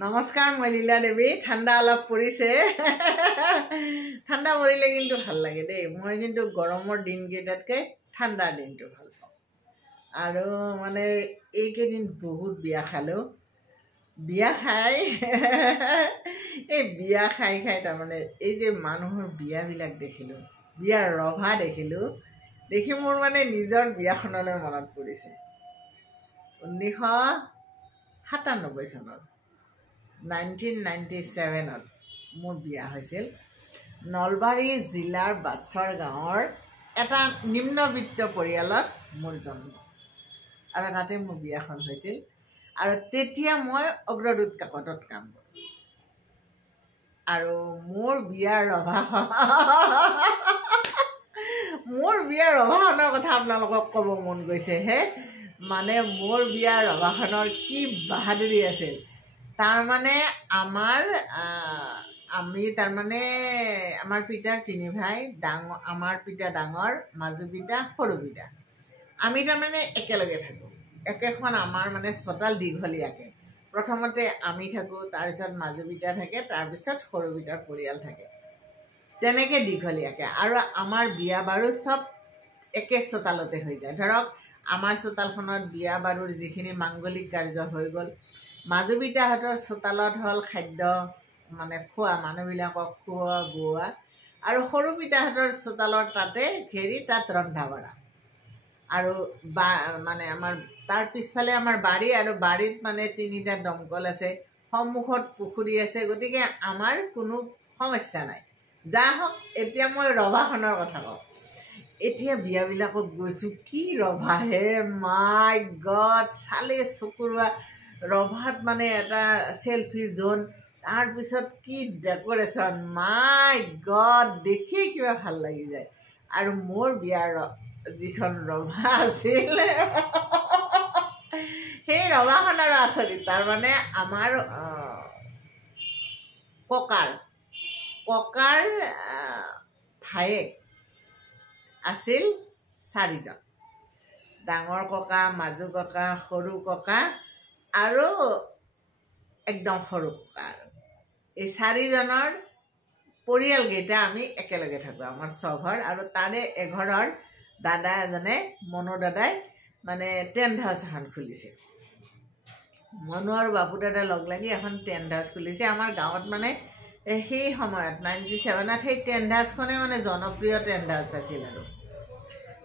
নমস্কাৰ মই লীলা দেৱী ঠাণ্ডা অলপ পৰিছে ঠাণ্ডা পৰিলে কিন্তু ভাল লাগে দেই মই কিন্তু গৰমৰ দিনকেইটাতকে ঠাণ্ডা দিনটো ভাল পাওঁ আৰু মানে এইকেইদিন বহুত বিয়া খালো বিয়া খাই এই বিয়া খাই খাই তাৰমানে এই যে মানুহৰ বিয়াবিলাক দেখিলো বিয়াৰ ৰভা দেখিলো দেখি মোৰ মানে নিজৰ বিয়াখনলৈ মনত পৰিছে 1997 চনত 1997 মোৰ বিয়া হৈছিল নলবাৰী জিলাৰ বাটছৰ গাঁৱৰ এটা নিম্নবিত্ত পৰিয়ালত মোৰ জন্ম আৰু তাতে মোৰ বিয়াখন হৈছিল আৰু তেতিয়া মই অগ্ৰদূত কাকতত কাম কৰোঁ আৰু মোৰ বিয়াৰ ৰভাখনৰ কথা আপোনালোকক ক'ব মন গৈছে হে মানে মোৰ বিয়াৰ ৰভাখনৰ কি বাহাদুৰি আছিল তাৰমানে আমাৰ পিতাৰ তিনি ভাই ডাঙৰ আমাৰ পিতা ডাঙৰ মাজু পিতা সৰু পিতা আমি তাৰমানে একেলগে থাকোঁ একেখন আমাৰ মানে চোতাল দীঘলীয়াকৈ প্ৰথমতে আমি থাকোঁ তাৰপিছত মাজু পিতা থাকে তাৰপিছত সৰু পিতাৰ পৰিয়াল থাকে তেনেকৈ দীঘলীয়াকৈ আৰু আমাৰ বিয়া বাৰু চব একে চোতালতে হৈ যায় ধৰক আমাৰ চোতালখনত বিয়া বাৰুৰ যিখিনি মাংগলিক কাৰ্য হৈ গ'ল মাজু পিতাহঁতৰ চোতালত হ'ল খাদ্য মানে খোৱা মানুহবিলাকক খোৱা বোৱা আৰু সৰু পিতাহঁতৰ চোতালৰ তাতে ঘেৰি তাত ৰন্ধা বঢ়া আৰু মানে আমাৰ তাৰ পিছফালে আমাৰ বাৰী আৰু বাৰীত মানে 3টা দমকল আছে সন্মুখত পুখুৰী আছে গতিকে আমাৰ কোনো সমস্যা নাই যা হওক এতিয়া মই ৰভাখনৰ কথা কওঁ এতিয়া বিয়াবিলাকত গৈছোঁ কি ৰভা হে মাই গড চালে চকুৰোৱা ৰভাত মানে এটা সেলফি জোন তাৰপিছত কি ডেকৰেশ্যন মাই গড দেখিয়ে কিবা ভাল লাগি যায় আৰু মোৰ বিয়াৰ যিখন ৰভা আছিল সেই ৰভাখনৰ আচৰিত তাৰমানে আমাৰ ককাৰ ভায়েক আছিল 4জন ডাঙৰ ককা মাজু ককা সৰু ককা আৰু একদম সৰু ককা এই 4জনৰ পৰিয়ালকেইটা আমি একেলগে থাকোঁ আমাৰ 6 ঘৰ আৰু তাৰে এঘৰৰ দাদা এজনে মনো দাদাই মানে টেণ্ট হাউচ এখন খুলিছে মনো আৰু বাপু দাদা লগ লাগি এখন টেণ্ট হাউচ খুলিছে আমাৰ গাঁৱত মানে সেই সময়ত 97ত সেই টেণ্ট হাউচখনে মানে জনপ্ৰিয় টেণ্ট হাউচ আছিল আৰু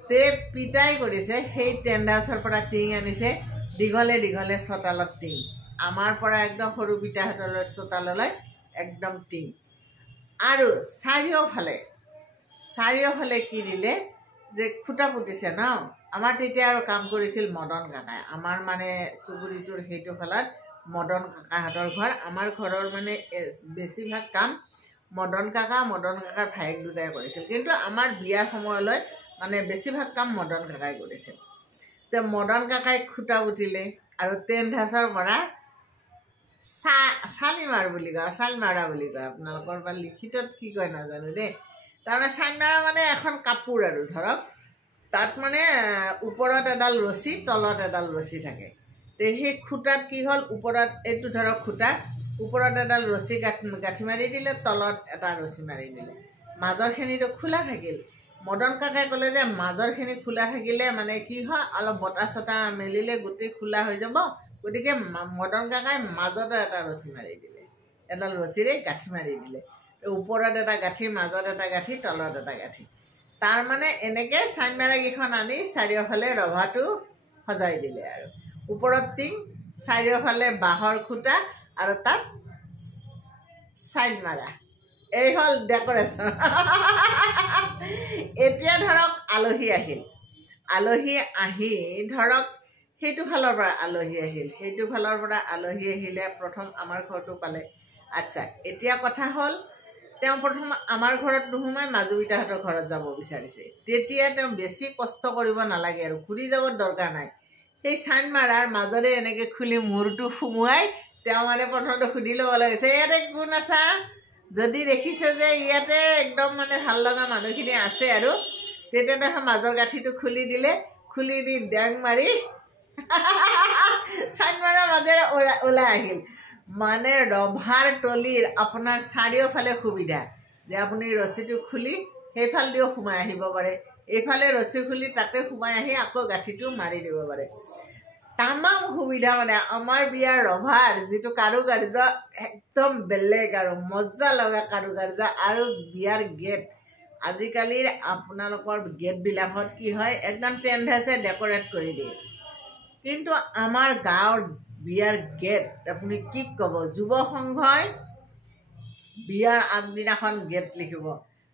তে পিতাই কৰিছে সেই টেণ্ট হাউচৰ পৰা টিং আনিছে দীঘলে দীঘলে চোতালত টিং আমাৰ পৰা একদম সৰু পিতাহঁতৰ চোতাললৈ একদম টিং আৰু চাৰিওফালে কি দিলে যে খুঁটা পুতিছে ন আমাৰ তেতিয়া আৰু কাম কৰিছিল মদন কাকাই আমাৰ মানে চুবুৰীটোৰ সেইটো ফালত মদন কাকাহঁতৰ ঘৰ আমাৰ ঘৰৰ মানে বেছিভাগ কাম মদন কাকাৰ ভায়েক দুটাই কৰিছিল কিন্তু আমাৰ বিয়াৰ সময়লৈ মানে বেছিভাগ কাম মদন কাকাই কৰিছিল তে মদন কাকাই খুঁটা পুতিলে আৰু টেণ্ট হাউচৰ পৰা চালিমাৰা বুলি কয় আপোনালোকৰ পৰা লিখিতত কি কয় নাজানো দেই তাৰমানে চালিমাৰা মানে এখন কাপোৰ আৰু ধৰক তাত মানে ওপৰত এডাল ৰছী তলত এডাল ৰছী থাকে তে সেই খুঁটাত কি হ'ল ওপৰত এইটো ধৰক খুঁটা ওপৰত এডাল ৰছী গাঁঠি মাৰি দিলে তলত এটা ৰছী মাৰি দিলে মাজৰখিনিতো খোলা থাকিল মদন কাকাই ক'লে যে মাজৰখিনি খোলা থাকিলে মানে কি হয় অলপ বতাহ চতাহ মেলিলে গোটেই খোলা হৈ যাব গতিকে মদন কাকাই মাজতে এটা ৰছী মাৰি দিলে এডাল ৰছীৰে গাঁঠি মাৰি দিলে ওপৰত এটা গাঁঠি মাজত এটা গাঁঠি তলত এটা গাঁঠি তাৰমানে এনেকৈ চাইনমাৰাকেইখন আনি চাৰিওফালে ৰভাটো সজাই দিলে আৰু ওপৰত টিং চাৰিওফালে বাঁহৰ খুঁটা আৰু তাত চাইনমাৰা এই হ'ল ডেকৰেশ্যন এতিয়া ধৰক আলহী আহি ধৰক সেইটো ফালৰ পৰা আলহী আহিলে প্ৰথম আমাৰ ঘৰটো পালে আচ্ছা এতিয়া কথা হ'ল তেওঁ প্ৰথম আমাৰ ঘৰত নোসোমাই মাজু পিতাহঁতৰ ঘৰত যাব বিচাৰিছে তেতিয়া তেওঁ বেছি কষ্ট কৰিব নালাগে আৰু ঘূৰি যাব দৰকাৰ নাই সেই চাইনমাৰাৰ মাজৰে এনেকৈ খুলি মূৰটো সুমুৱাই তেওঁ মানে প্ৰথমতে সুধি ল'ব লাগিছে ইয়াতে কোন আছা যদি দেখিছে যে ইয়াতে একদম মানে ভাল লগা মানুহখিনি আছে আৰু তেতিয়া তেওঁ মাজৰ গাঁঠিটো খুলি দিলে খুলি দি ডেং মাৰি চাইনমাৰাৰ মাজেৰে ওলাই আহিল মানে ৰভাৰ তলিৰ আপোনাৰ চাৰিওফালে সুবিধা যে আপুনি ৰছীটো খুলি সেইফালেদিও সোমাই আহিব পাৰে, এইফালে ৰছী খুলি তাতে সোমাই আহি আকৌ গাঁঠিটো মাৰি দিব পাৰে। তামাম সুবিধা মানে আমাৰ বিয়াৰ ৰভাৰ যিটো কাৰুকাৰ্য একদম বেলেগ আৰু মজা লগা কাৰুকাৰ্য। আৰু বিয়াৰ গেট আজিকালিৰ আপোনালোকৰ গেটবিলাকত কি হয় একদম টেণ্ট হাউচে ডেকৰেট কৰি দিয়ে, কিন্তু আমাৰ গাঁৱৰ বিয়াৰ গেট আপুনি কি ক'ব, যুৱ সংঘই বিয়াৰ আগদিনাখন গেট লিখিব,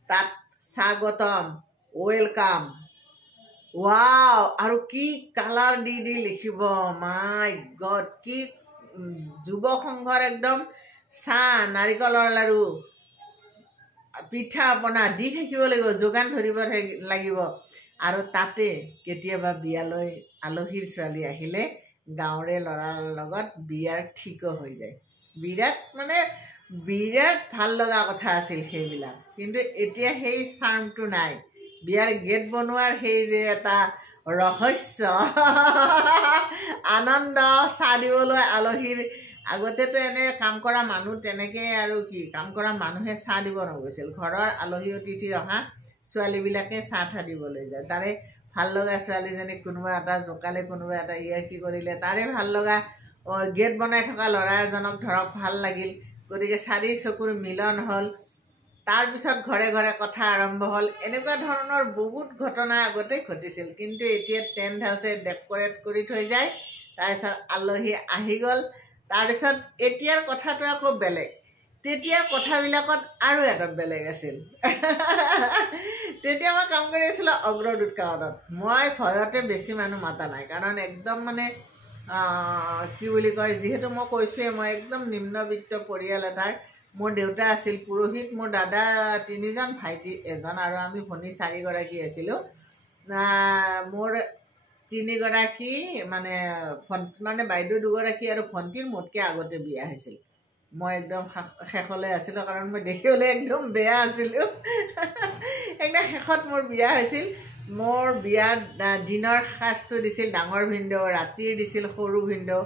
তাত স্বাগতম, ৱেলকাম, ৱাও, আৰু কি কালাৰ দি দি লিখিব, মাই গড, কি যুৱ সংঘৰ একদম চাহ, নাৰিকলৰ লাড়ু, পিঠা পনা দি থাকিব লাগিব, যোগান ধৰিব লাগিব। আৰু তাতে কেতিয়াবা বিয়ালৈ আলহীৰ ছোৱালী আহিলে গাঁৱৰে ল'ৰাৰ লগত বিয়াৰ ঠিকো হৈ যায়। বিৰাট ভাল লগা কথা আছিল সেইবিলাক, কিন্তু এতিয়া সেই চাৰ্মটো নাই। বিয়াৰ গেট বনোৱাৰ সেই যে এটা ৰহস্য আনন্দ, চাহ দিবলৈ আলহীৰ আগতেতো এনে কাম কৰা মানুহ তেনেকৈ আৰু কি কাম কৰা মানুহে চাহ দিব নগৈছিল, ঘৰৰ আলহী অতিথিৰ অহা ছোৱালীবিলাকে চাহ ঠাহ দিবলৈ যায়। তাৰে ভাল লগা ছোৱালীজনীক কোনোবা এটা জোকালে, কোনোবা এটা কি কৰিলে, তাৰে ভাল লগা গেট বনাই থকা ল'ৰা এজনক ধৰক ভাল লাগিল, গতিকে চাৰি চকুৰ মিলন হ'ল, তাৰপিছত ঘৰে ঘৰে কথা আৰম্ভ হ'ল। এনেকুৱা ধৰণৰ বহুত ঘটনা আগতে ঘটিছিল, কিন্তু এতিয়া টেণ্ট হাউচে ডেকৰেট কৰি থৈ যায়, তাৰপিছত আলহী আহি গ'ল। তাৰপিছত এতিয়াৰ কথাটো আকৌ বেলেগ, তেতিয়াৰ কথাবিলাকত আৰু এটা বেলেগ আছিল। তেতিয়া মই কাম কৰি আছিলোঁ অগ্ৰদূত কাকতত। মই ভয়তে বেছি মানুহ মাতা নাই, কাৰণ একদম মানে কি বুলি কয়, যিহেতু মই কৈছোঁৱে মই একদম নিম্নবিত্ত পৰিয়াল এটাৰ। মোৰ দেউতা আছিল পুৰোহিত, মোৰ দাদা 3জন, ভাইটি 1জন, আৰু আমি ভনী 4গৰাকী আছিলোঁ। মোৰ 3গৰাকী মানে বাইদেউ 2গৰাকী আৰু ভণ্টিৰ মোতকৈ আগতে বিয়া হৈছিল। মই একদম শেষলৈ আছিলোঁ, কাৰণ মই দেখিবলৈ একদম বেয়া আছিলোঁ। একদম শেষত মোৰ বিয়া হৈছিল। মোৰ বিয়াত দিনৰ সাজটো দিছিল ডাঙৰ ভিনদেউ, ৰাতিৰ দিছিল সৰু ভিনদেউ,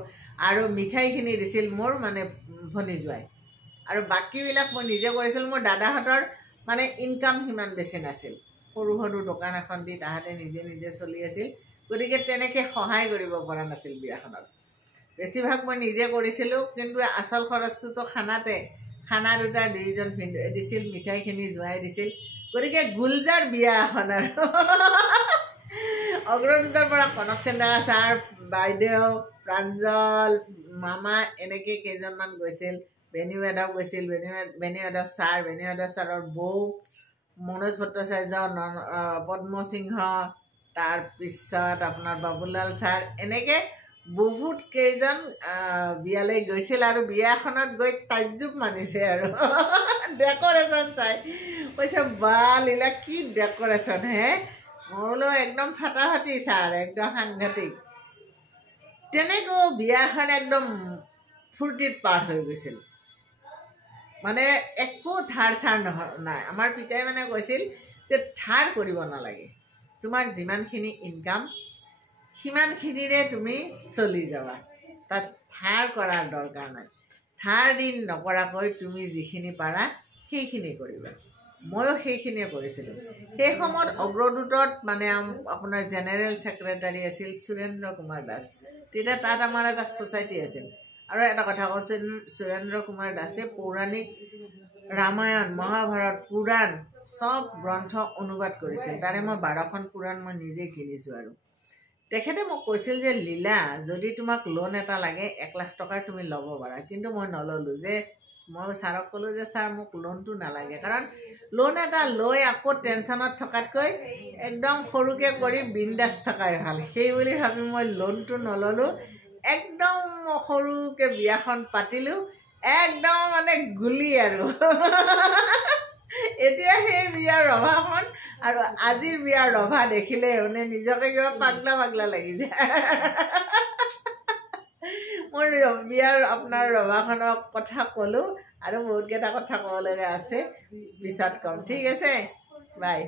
আৰু মিঠাইখিনি দিছিল মোৰ মানে ভনী জোৱাই, আৰু বাকীবিলাক মই নিজে কৰিছিলোঁ। মোৰ দাদাহঁতৰ মানে ইনকাম সিমান বেছি নাছিল, সৰু সৰু দোকান এখন দি তাহাঁতে নিজে নিজে চলি আছিল, গতিকে তেনেকৈ সহায় কৰিব পৰা নাছিল বিয়াখনত। বেছিভাগ মই নিজে কৰিছিলোঁ, কিন্তু আচল খৰচটোতো খানা দুটা 2জন ভিনদেউৱে দিছিল, মিঠাইখিনি জোৱাই দিছিল, গতিকে গুলজাৰ বিয়া এখন আৰু। অগ্ৰদূতৰ পৰা কনক চেণ্ডাকা ছাৰ, বাইদেউ, প্ৰাঞ্জল, মামা, এনেকৈ কেইজনমান গৈছিল। বেণী মাধৱ গৈছিল, বেণী মাধৱ ছাৰ, বেণী মাধৱ ছাৰৰ বৌ, মনোজ ভট্টাচাৰ্য, পদ্ম সিংহ, তাৰপিছত আপোনাৰ বাবুলাল ছাৰ, এনেকৈ বহুত কেইজন বিয়ালৈ গৈছিল। আৰু বিয়াখনত গৈ তাজ্জুব মানিছে আৰু ডেকৰেশ্যন চাই, কৈছে বা লীলা কি ডেকৰেশ্যন হে, মই বোলো একদম ফাটাফাটি ছাৰ, একদম সাংঘাতিক। তেনেকৈ বিয়াখন একদম ফূৰ্তিত পাৰ হৈ গৈছিল, মানে একো ধাৰ চাৰ নাই। আমাৰ পিতাই মানে কৈছিল যে ধাৰ কৰিব নালাগে, তোমাৰ যিমানখিনি ইনকাম সিমানখিনিৰে তুমি চলি যাবা, তাত ধাৰ কৰাৰ দৰকাৰ নাই। ধাৰ দিন নকৰাকৈ তুমি যিখিনি পাৰা সেইখিনি কৰিবা। ময়ো সেইখিনিয়ে কৰিছিলোঁ। সেই সময়ত অগ্ৰদূতত মানে আপোনাৰ জেনেৰেল ছেক্ৰেটাৰী আছিল সুৰেন্দ্ৰ কুমাৰ দাস। তেতিয়া তাত আমাৰ এটা ছ'চাইটি আছিল। আৰু এটা কথা কৈছোঁ, সুৰেন্দ্ৰ কুমাৰ দাসে পৌৰাণিক ৰামায়ণ, মহাভাৰত, পুৰাণ চব গ্ৰন্থ অনুবাদ কৰিছিল। তাৰে মই 12খন পুৰাণ মই নিজে কিনিছোঁ। আৰু তেখেতে মোক কৈছিল যে লীলা, যদি তোমাক লোন এটা লাগে 1 লাখ টকাৰ তুমি ল'ব পাৰা, কিন্তু মই নল'লোঁ। যে মই ছাৰক ক'লোঁ যে ছাৰ মোক লোনটো নালাগে, কাৰণ লোন এটা লৈ আকৌ টেনশ্যনত থকাতকৈ একদম সৰুকৈ কৰি বিন্দাছ থকাই ভাল, সেই বুলি ভাবি মই লোনটো নল'লোঁ। একদম সৰুকৈ বিয়াখন পাতিলোঁ, একদম মানে গুলি আৰু। এতিয়া সেই বিয়াৰ ৰভাখন আৰু আজিৰ বিয়াৰ ৰভা দেখিলে মানে নিজকে কিবা পাগলা পাগলা লাগি যায়। মোৰ বিয়াৰ আপোনাৰ ৰভাখনৰ কথা ক'লোঁ, আৰু বহুতকেইটা কথা ক'বলগীয়া আছে, পিছত ক'ম, ঠিক আছে, বাই।